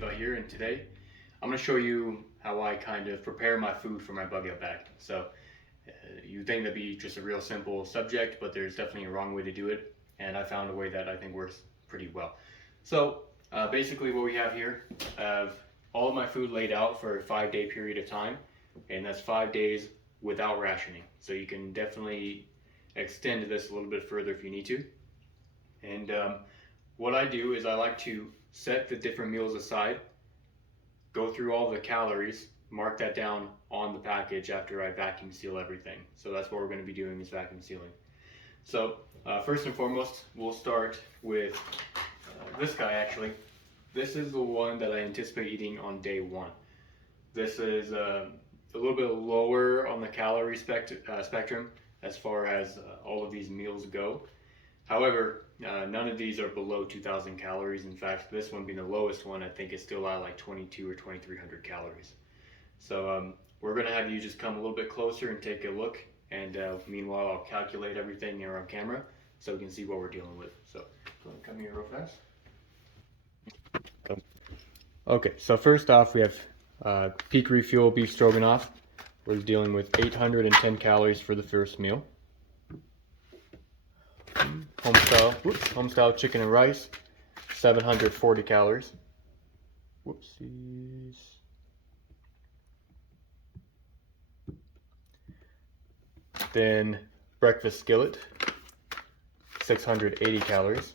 Viva here, and today I'm going to show you how I kind of prepare my food for my bug out bag. So you think that'd be just a real simple subject, but there's definitely a wrong way to do it, and I found a way that I think works pretty well. So basically what we have here, I have all of my food laid out for a 5-day period of time, and that's 5 days without rationing. So you can definitely extend this a little bit further if you need to. And what I do is I like to set the different meals aside, go through all the calories, mark that down on the package after I vacuum seal everything. So that's what we're going to be doing, is vacuum sealing. So first and foremost, we'll start with this guy actually. This is the one that I anticipate eating on day 1. This is a little bit lower on the calorie spectrum as far as all of these meals go. However, none of these are below 2,000 calories. In fact, this one being the lowest one, I think is still at like 22 or 2,300 calories. So we're going to have you just come a little bit closer and take a look. And meanwhile, I'll calculate everything here on camera so we can see what we're dealing with. So come here real fast. Okay, so first off, we have Peak Refuel Beef Stroganoff. We're dealing with 810 calories for the first meal. Homestyle chicken and rice, 740 calories. Whoopsies. Then breakfast skillet, 680 calories.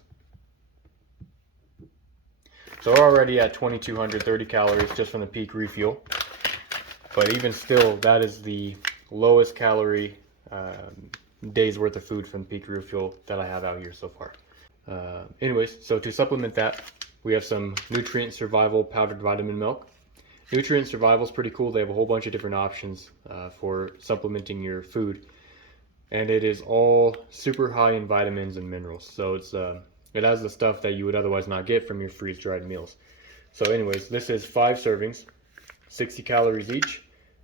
So we're already at 2,230 calories just from the Peak Refuel. But even still, that is the lowest calorie days worth of food from Peak Refuel that I have out here so far. Anyways, so to supplement that, we have some Nutrient Survival powdered vitamin milk. Nutrient Survival is pretty cool. They have a whole bunch of different options for supplementing your food, and it is all super high in vitamins and minerals. So it has the stuff that you would otherwise not get from your freeze-dried meals. So anyways, this is 5 servings, 60 calories each,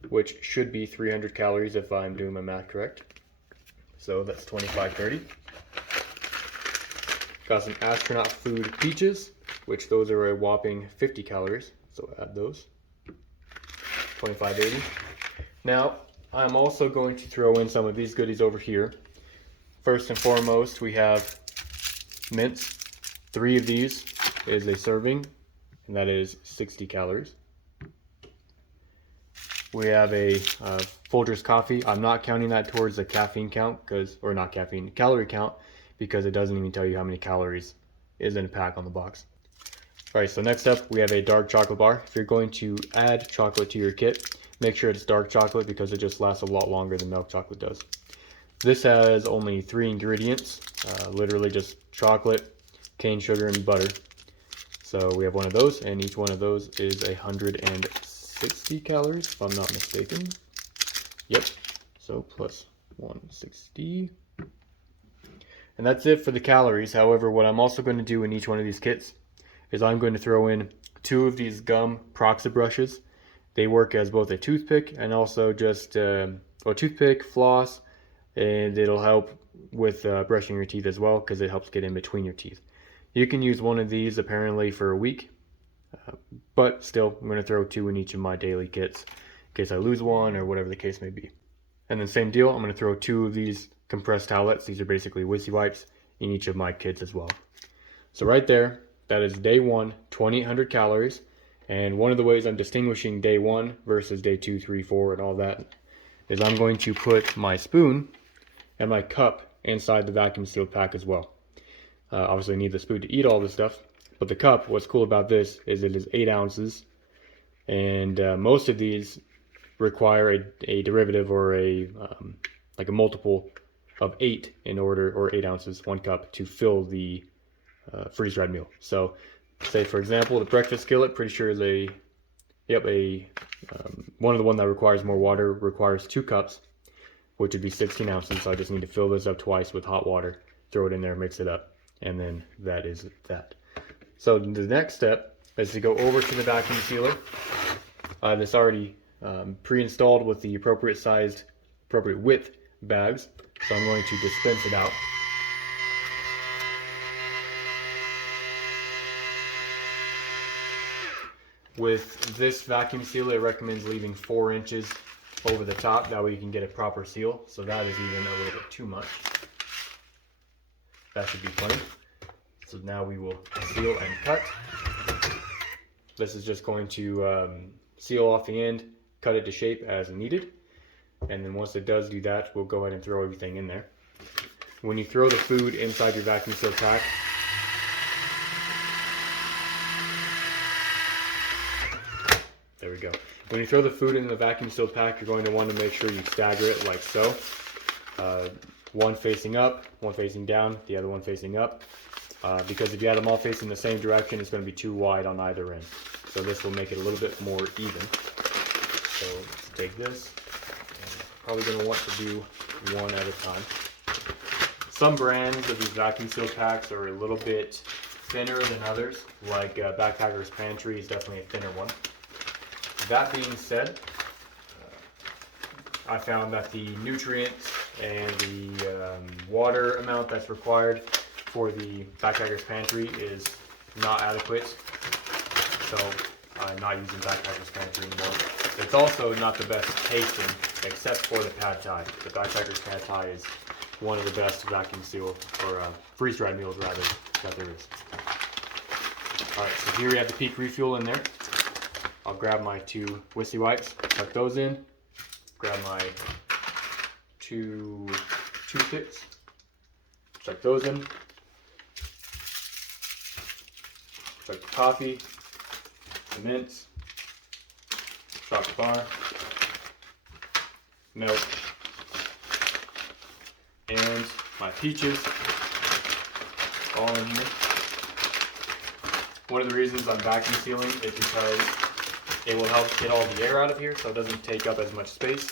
which should be 300 calories if I'm doing my math correct. So that's 2530. Got some astronaut food peaches, which those are a whopping 50 calories. So add those. 2580. Now, I'm also going to throw in some of these goodies over here. First and foremost, we have mints. 3 of these is a serving, and that is 60 calories. We have a Folgers coffee. I'm not counting that towards the caffeine count, or not caffeine, calorie count, because it doesn't even tell you how many calories is in a pack on the box. All right, so next up we have a dark chocolate bar. If you're going to add chocolate to your kit, make sure it's dark chocolate because it just lasts a lot longer than milk chocolate does. This has only 3 ingredients, literally just chocolate, cane sugar, and butter. So we have one of those, and each one of those is 160 calories, if I'm not mistaken. Yep, so plus 160. And that's it for the calories. However, what I'm also going to do in each one of these kits is I'm going to throw in 2 of these gum Proxa brushes. They work as both a toothpick and also just a toothpick, floss, and it'll help with brushing your teeth as well because it helps get in between your teeth. You can use one of these apparently for a week. But still, I'm going to throw 2 in each of my daily kits in case I lose one or whatever the case may be. And then same deal, I'm going to throw 2 of these compressed towelettes. These are basically Wissy wipes in each of my kits as well. So right there, that is day 1, 2,800 calories. And one of the ways I'm distinguishing day 1 versus day 2, 3, 4, and all that is I'm going to put my spoon and my cup inside the vacuum sealed pack as well. Obviously I need the spoon to eat all this stuff. But the cup, what's cool about this is it is 8 ounces, and most of these require a derivative or like a multiple of 8 in order, or 8 ounces, 1 cup, to fill the freeze-dried meal. So say for example, the breakfast skillet, pretty sure is one of the one that requires more water, requires 2 cups, which would be 16 ounces. So I just need to fill this up twice with hot water, throw it in there, mix it up, and then that is that. So the next step is to go over to the vacuum sealer. This already pre-installed with the appropriate width bags. So I'm going to dispense it out. With this vacuum seal, it recommends leaving 4 inches over the top. That way you can get a proper seal. So that is even a little bit too much. That should be plenty. So now we will seal and cut. This is just going to seal off the end, cut it to shape as needed. And then once it does do that, we'll go ahead and throw everything in there. When you throw the food inside your vacuum seal pack, there we go. When you throw the food in the vacuum seal pack, you're going to want to make sure you stagger it like so. One facing up, one facing down, the other one facing up. Because if you had them all facing the same direction, it's going to be too wide on either end. So this will make it a little bit more even. So let's take this. Probably going to want to do one at a time. Some brands of these vacuum seal packs are a little bit thinner than others, like Backpacker's Pantry is definitely a thinner one. That being said, I found that the nutrients and the water amount that's required for the Backpacker's Pantry is not adequate, so I'm not using Backpacker's Pantry anymore. It's also not the best tasting, except for the pad thai. The Backpacker's pad thai is one of the best vacuum seal, or freeze-dried meals rather, that there is. Alright, so here we have the peak refuel in there. I'll grab my 2 whiskey wipes, tuck those in, grab my 2 toothpicks, chuck those in, chuck the coffee, the mints, chocolate bar, milk, and my peaches, all in here. One of the reasons I'm vacuum sealing is because it will help get all the air out of here so it doesn't take up as much space.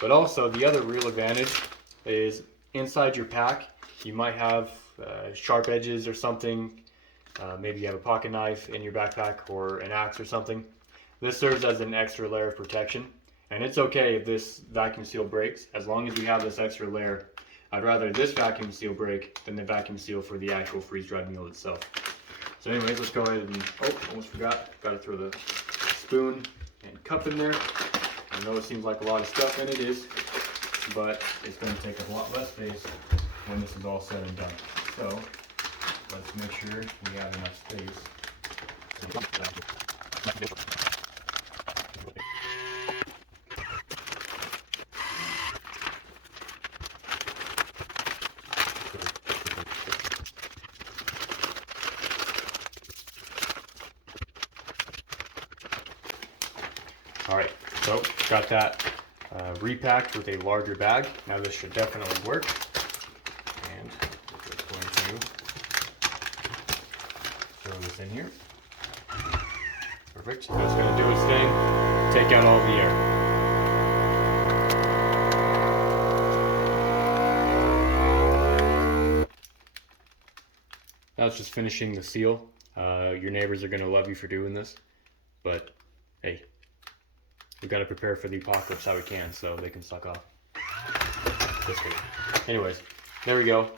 But also the other real advantage is inside your pack you might have sharp edges or something. Maybe you have a pocket knife in your backpack or an axe or something. This serves as an extra layer of protection, and it's okay if this vacuum seal breaks as long as you have this extra layer. I'd rather this vacuum seal break than the vacuum seal for the actual freeze-dried meal itself. So anyways, let's go ahead and, almost forgot, gotta throw the spoon and cup in there. I know it seems like a lot of stuff, and it is, but it's going to take a lot less space when this is all said and done. So let's make sure we have enough space. Alright, so got that repacked with a larger bag. Now this should definitely work. And we're just going to throw this in here. Perfect. That's going to do its thing. Take out all the air. Now it's just finishing the seal. Your neighbors are going to love you for doing this, but hey, we've got to prepare for the apocalypse how we can, so they can suck off. This way. Anyways, there we go.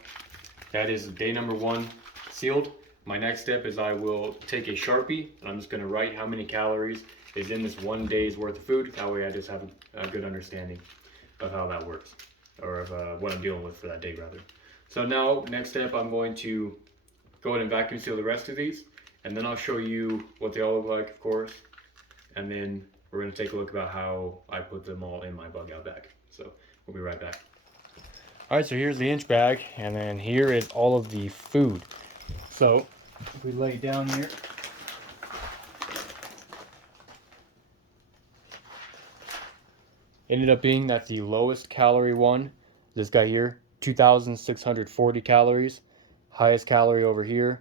That is day number 1 sealed. My next step is I will take a Sharpie, and I'm just going to write how many calories is in this 1 day's worth of food. That way I just have a good understanding of how that works, or of what I'm dealing with for that day rather. So now, next step, I'm going to go ahead and vacuum seal the rest of these, and then I'll show you what they all look like, of course, and then we're going to take a look about how I put them all in my bug out bag. So we'll be right back. Alright, so here's the inch bag, and then here is all of the food. So if we lay it down here, ended up being that the lowest calorie one, this guy here, 2,640 calories. Highest calorie over here,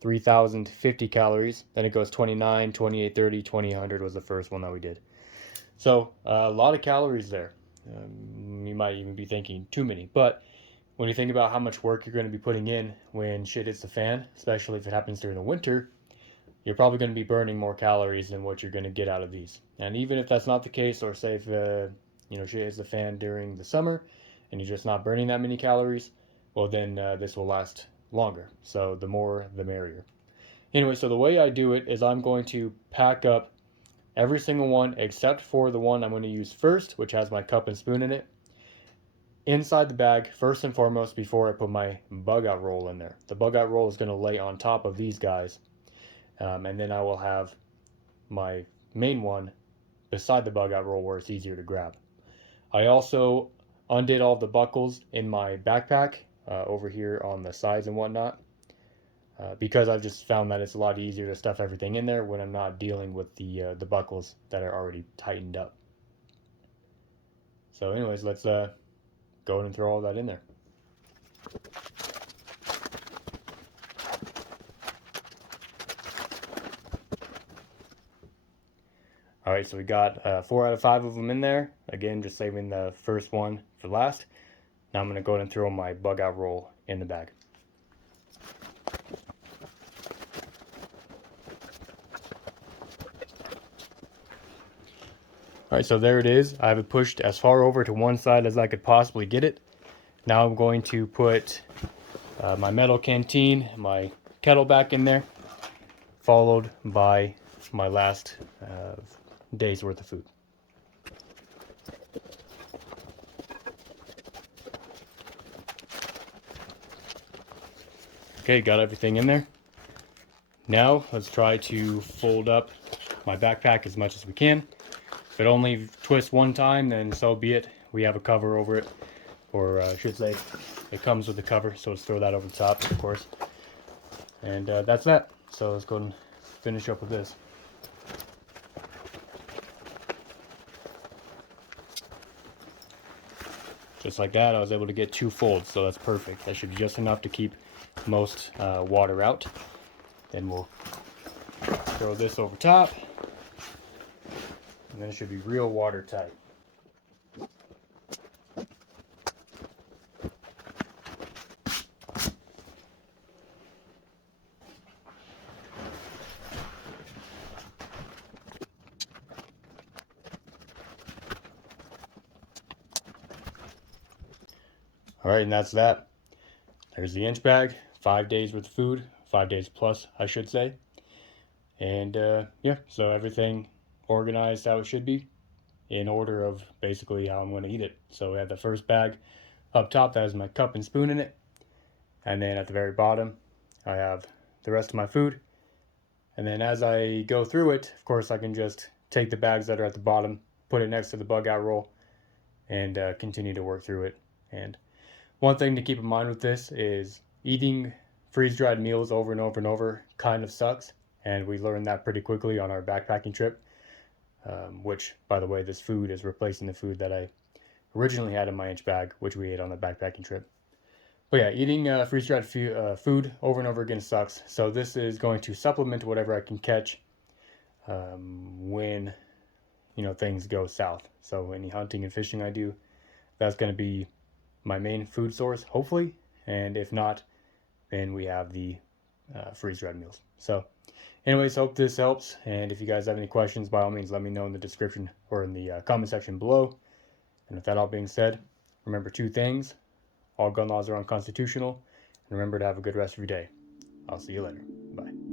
3,050 calories. Then it goes 29, 28, 30, 2,100 was the first one that we did. So a lot of calories there. You might even be thinking too many, but when you think about how much work you're going to be putting in when shit hits the fan, especially if it happens during the winter, you're probably going to be burning more calories than what you're going to get out of these. And even if that's not the case, or say if shit hits the fan during the summer and you're just not burning that many calories, well then this will last longer. So the more the merrier. Anyway, so the way I do it is I'm going to pack up every single one except for the one I'm going to use first, which has my cup and spoon in it, inside the bag first and foremost before I put my bug out roll in there. The bug out roll is going to lay on top of these guys, and then I will have my main one beside the bug out roll where it's easier to grab. I also undid all the buckles in my backpack over here on the sides and whatnot, because I've just found that it's a lot easier to stuff everything in there when I'm not dealing with the buckles that are already tightened up. So anyways, let's go ahead and throw all that in there. Alright, so we got 4 out of 5 of them in there. Again, just saving the first one for last. Now I'm going to go ahead and throw my bug out roll in the bag. Alright, so there it is. I have it pushed as far over to one side as I could possibly get it. Now I'm going to put my metal canteen, my kettle back in there, followed by my last day's worth of food. Okay, got everything in there. Now let's try to fold up my backpack as much as we can. If it only twists one time, then so be it. We have a cover over it, or I should say it comes with a cover, so let's throw that over the top, of course. And that's that. So let's go and finish up with this. Just like that, I was able to get 2 folds, so that's perfect. That should be just enough to keep most water out. Then we'll throw this over top, and then it should be real watertight. Alright, and that's that. There's the inch bag, 5 days worth of food, 5 days plus, I should say. And yeah, so everything organized how it should be, in order of basically how I'm going to eat it. So we have the first bag up top that has my cup and spoon in it. And then at the very bottom, I have the rest of my food. And then as I go through it, of course, I can just take the bags that are at the bottom, put it next to the bug out roll, and continue to work through it. And one thing to keep in mind with this is eating freeze-dried meals over and over and over kind of sucks, and we learned that pretty quickly on our backpacking trip, which, by the way, this food is replacing the food that I originally had in my inch bag, which we ate on the backpacking trip. But yeah, eating freeze-dried food over and over again sucks, so this is going to supplement whatever I can catch when, things go south. So any hunting and fishing I do, that's going to be my main food source, hopefully, and if not, then we have the freeze-dried meals. So anyways, hope this helps, and if you guys have any questions, by all means let me know in the description or in the comment section below. And with that all being said, remember 2 things: all gun laws are unconstitutional, and remember to have a good rest of your day. I'll see you later. Bye.